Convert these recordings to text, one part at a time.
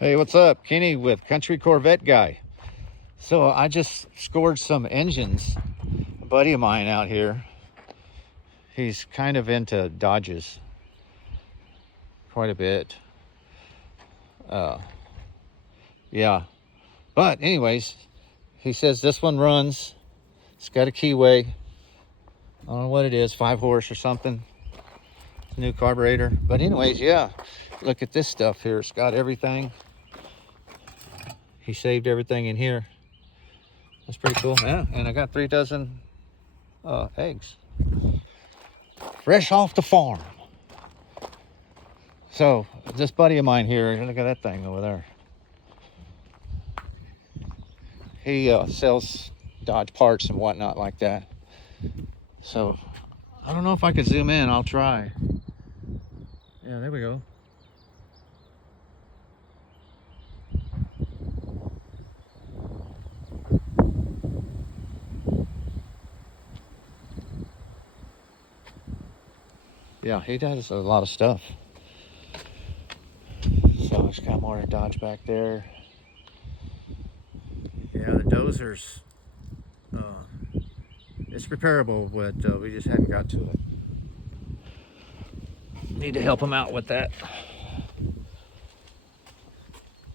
Hey, what's up? Kenny with Country Corvette Guy. So I just scored some engines. A buddy of mine out here, he's kind of into Dodges quite a bit. Yeah. But anyways, he says this one runs. It's got a keyway. I don't know what it is, 5 horse or something. New carburetor. But anyways, yeah. Look at this stuff here. It's got everything. He saved everything in here. That's pretty cool. Yeah, and I got 3 dozen eggs. Fresh off the farm. So, this buddy of mine here, look at that thing over there. He sells Dodge parts and whatnot like that. So, I don't know if I could zoom in. I'll try. Yeah, there we go. Yeah, he does a lot of stuff. So he's got more Dodge back there. Yeah, the dozer's it's repairable, but we just hadn't got to it. Need to help him out with that.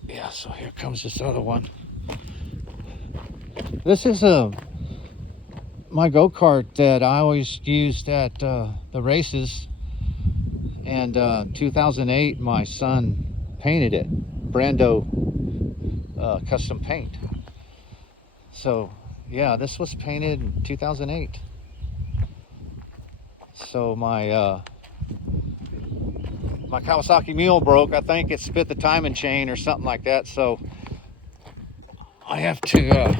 Yeah, so here comes this other one. This is my go-kart that I always used at the races. And 2008, my son painted it, Brando custom paint. So yeah, this was painted in 2008. So my Kawasaki Mule broke. I think it spit the timing chain or something like that. So I have to.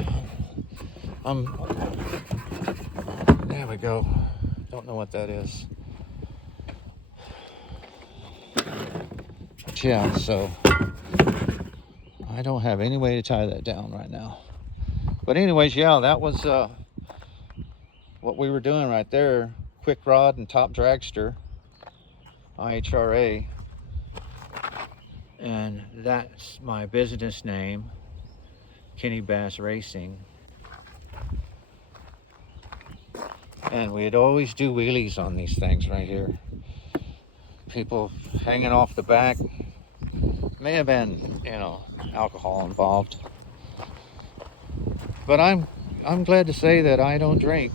There we go. Don't know what that is. Yeah, so I don't have any way to tie that down right now. But anyways, yeah, that was what we were doing right there. Quick rod and top dragster, IHRA. And that's my business name, Kenny Bass Racing. And we'd always do wheelies on these things right here. People hanging off the back. May have been, alcohol involved. But I'm glad to say that I don't drink.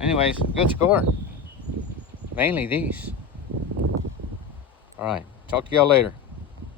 Anyways, good score. Mainly these. All right, talk to y'all later.